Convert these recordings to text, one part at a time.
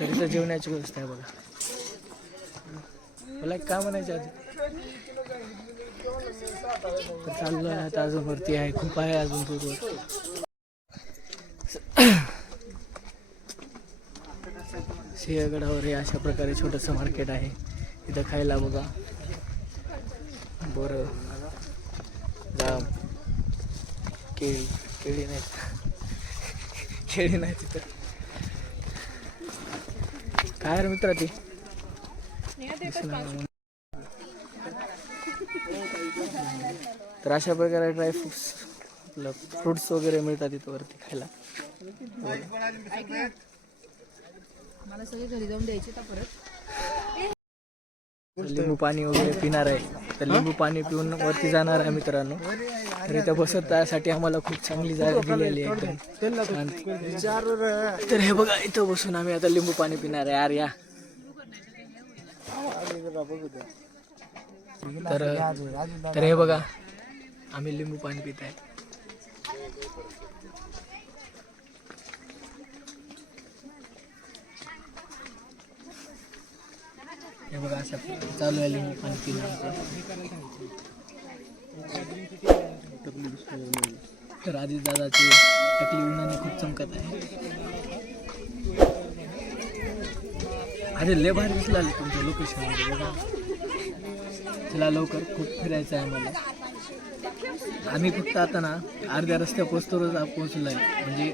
तरी तर जेवणाची व्यवस्था आहे बघा. मला काय म्हणायचं आधी. तर चाललो आहे आता अजून वरती आहे खूप आहे अजून दूरवर सिंहगडावर हे अशा प्रकारे छोटंसं मार्केट आहे. इथं खायला बघा. बरं जाम. केळी केळी नाही. केळी नाही तिथं. काय रे मित्रा ती तर अशा प्रकारे ड्रायफ्रुट्स आपलं फ्रुट्स वगैरे मिळतात इथं वरती खायला मला सगळे घरी जाऊन द्यायचे परत. लिंबू पाणी वगैरे पिणार आहे. तर लिंबू पाणी पिऊन वरती जाणार आहे मित्रांनो. तर इथं बसण्यासाठी आम्हाला खूप चांगली जागा दिलेली आहे एकदम. तर हे बघा इथं बसून आम्ही आता लिंबू पाणी पिणार आहे. यार या तर तर हे बघा आम्ही लिंबू पाणी पित आहे. हे बघा असं चालू आहे लिंबू पाणी पिणं तर आधी दादाची टकली उन्हाने खूप चमकत आहे. अरे लय भारी दिसला तुमच्या लोकेशनमध्ये बघा. चला लवकर खूप फिरायचं आहे मला आम्ही फक्त आता ना अर्ध्या रस्त्या पोचतोच पोहोचलो आहे म्हणजे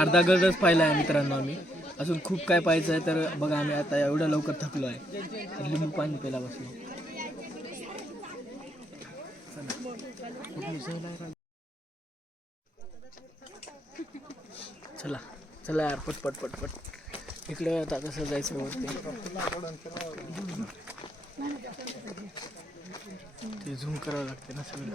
अर्धा गडच पाहिला आहे मित्रांनो आम्ही. अजून खूप काय पाहायचं आहे तर बघा आम्ही आता एवढं लवकर थकलो आहे. लिंबू पाणी प्यायला बसलो चला चला यार पट पट पट पट. इकडे आता कसं जायचं वरती? ते झूम करावं लागते ना सगळं.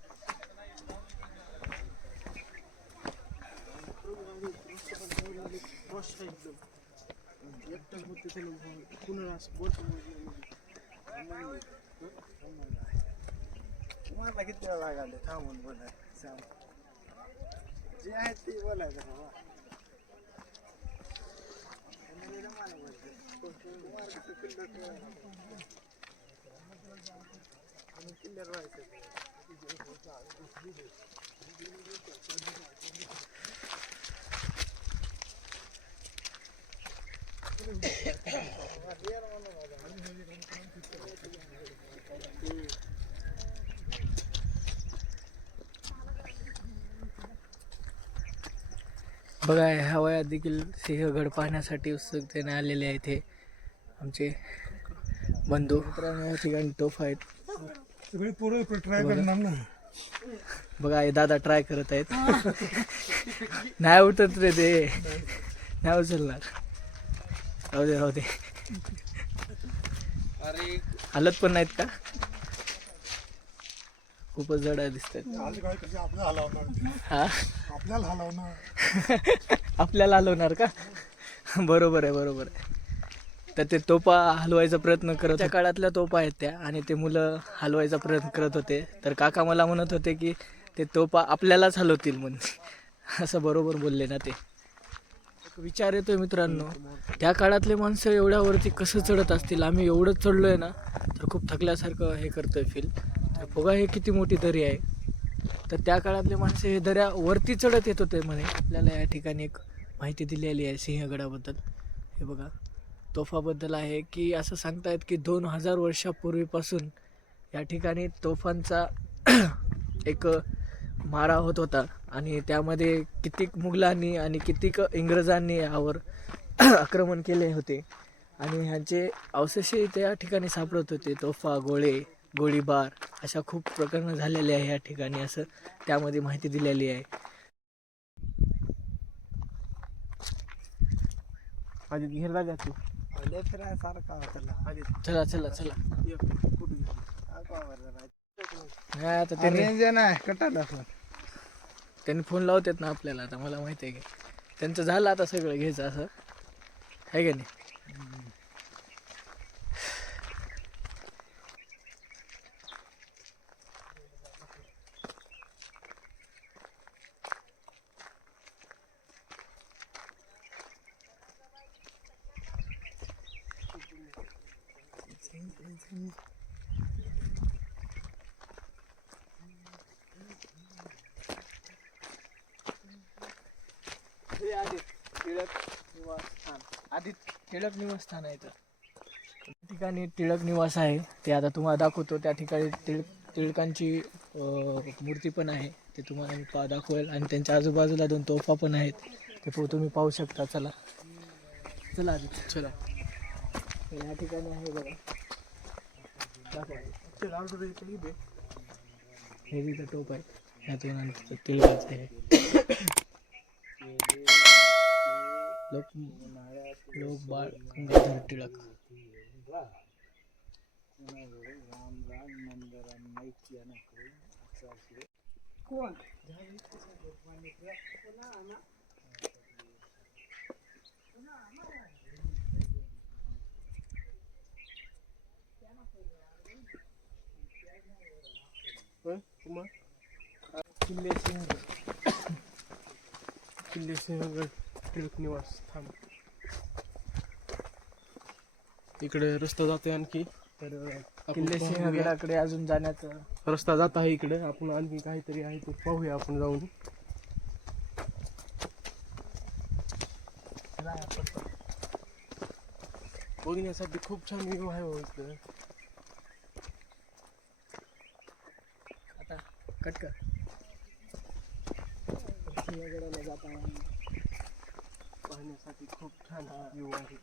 सरकार. तुम्हाला किती वेळ लागाले थांबून बोलाय जे आहे ते बोलायचं बाबा किल्ल्यावर व्हायचं बघा ह्या वयात देखील सिंहगड पाहण्यासाठी उत्सुकतेने आलेले आहेत हे आमचे बंधू. मित्रांनो या ठिकाणी तोफ आहेत. ट्राय करणार ना. बघा हे दादा ट्राय करत आहेत. नाही उठत रे ते. नाही उचलणार. राहू दे राहू दे. हलत पण नाहीत का? खूपच जड कशी? आपल्याला हलवणार हा? आपल्याला हलवणार. आपल्याला हलवणार का? बरोबर आहे बरोबर आहे. तर ते तोपा हलवायचा प्रयत्न करत त्या काळातल्या तोपा आहेत त्या आणि ते मुलं हलवायचा प्रयत्न करत होते. तर काका मला म्हणत होते की ते तोपा आपल्यालाच हलवतील म्हणून. असं बरोबर बोलले ना ते. विचार येतोय मित्रांनो. त्या काळातले माणसं एवढ्यावरती कसं चढत असतील आम्ही एवढं चढलोय ना तर खूप थकल्यासारखं हे करतोय फील तर बघा हे किती मोठी दरी आहे. तर त्या काळातले माणसं हे दऱ्या वरती चढत येत होते म्हणे. आपल्याला या ठिकाणी एक माहिती दिलेली आहे सिंहगडाबद्दल. हे बघा. तोफाबद्दल आहे की असं सांगतायत की दोन हजार वर्षापूर्वीपासून या ठिकाणी तोफांचा एक मारा होत होता. आणि त्यामध्ये कितीक मुघलांनी आणि कितीक इंग्रजांनी यावर आक्रमण केले होते. आणि ह्यांचे अवशेषही त्या ठिकाणी सापडत होते. तोफा गोळे गोळीबार अशा खूप प्रकरणं झालेली आहे या ठिकाणी असं त्यामध्ये माहिती दिलेली आहे. चला चला चला. नाही आता त्यांनी रेंज नाही कटाला फोन त्यांनी फोन लावतात ना आपल्याला आता मला माहिती आहे की. त्यांचं झालं आता सगळं घ्यायचं असं. आहे का नाही आधी टिळक निवासस्थान. आधी टिळक निवासस्थान आहे तर त्या ठिकाणी टिळक निवास आहे. ते आता तुम्हाला दाखवतो. त्या ठिकाणी टिळक टिळकांची मूर्ती पण आहे. ते तुम्हाला मी पा दाखवेल. आणि त्यांच्या आजूबाजूला दोन तोफा पण आहेत. ते पो- तुम्ही पाहू शकता. चला. चला आधी चला. तर या ठिकाणी आहे बघा. दाखवा. हे तिथं टोप आहे. ह्यातून आणि तिथं टिळकाचं आहे. लोक लोक बाळ गंगाधर टिळक किल्ले सिंहगड किल्ले सिंहगड टिळक निवास थांब. इकडे रस्ता जातोय आणखी. तर आपण किल्ले पाहूया. सिंहगडाकडे अजून जाण्याचं रस्ता जात आहे इकडे. आपण आणखी काहीतरी आहे ते पाहूया आपण जाऊन. बघण्यासाठी खूप छान व्ह्यू आहे हो इकडं. आता कट कर. सिंहगडाला जाताना पाहण्यासाठी खूप छान व्ह्यू आहे.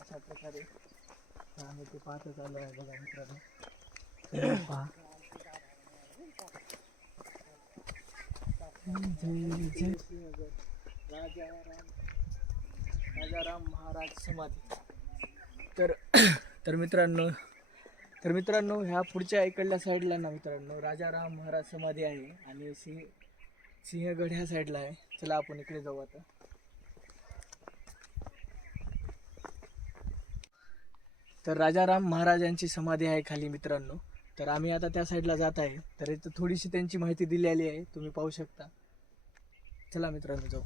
अशा प्रकारे आम्ही ते पाहतच आलो आहे बघा मित्रांनो. पहा. जय जय. राजाराम राजाराम महाराज समाधी. तर तर मित्रांनो तर मित्रांनो ह्या पुढच्या इकडल्या साईडला ना मित्रांनो राजा राम महाराज समाधी आहे आणि सिंह सिंहगड ह्या साईडला आहे. चला आपण इकडे जाऊ आता. तर राजाराम महाराजांची समाधी आहे खाली मित्रांनो. तर आम्ही आता त्या साईडला जात आहे. तर इथं थोडीशी त्यांची माहिती दिलेली आहे. तुम्ही पाहू शकता. चला मित्रांनो जाऊ.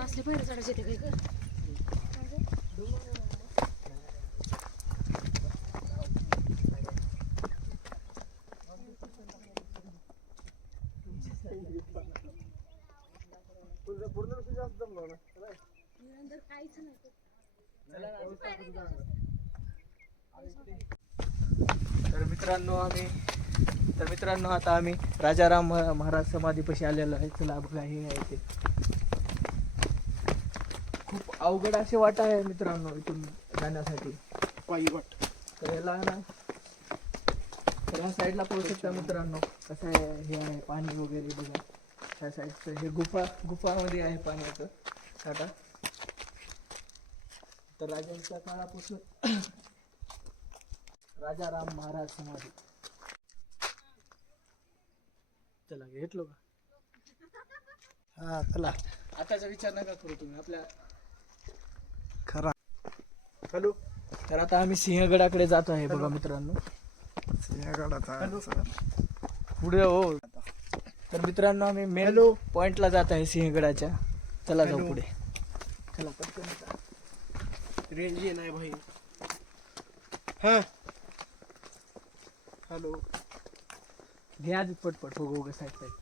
असले बाहेर तर मित्रांनो आम्ही तर मित्रांनो आता आम्ही राजाराम महाराज समाधीपाशी आलेलो आहे. चला बघा हे आहे ते. खूप अवघड असे वाटा आहे मित्रांनो इथून जाण्यासाठी. पायी वाट तर याला ना तर ह्या साईडला पाहू शकता मित्रांनो कसं आहे हे आहे पाणी वगैरे बघा. ह्या साईडचं हे गुफा गुफामध्ये आहे पाण्याचं. साठा तर राजांच्या काळापासून राजाराम महाराज समाधी. चला घेतलो का? हा चला. आताचा विचार नका करू तुम्ही आपल्या खरा हॅलो? तर आता आम्ही सिंहगडाकडे जातो आहे बघा मित्रांनो. सिंहगडाचा पुढे हो. तर मित्रांनो आम्ही मेन हॅलो. पॉइंटला जात आहे सिंहगडाच्या. चला जाऊ. पुढे. चला पटकन. रेंज ये नाही भाई। हा। हॅलो घे आधी पटपट हो गो साईड साईड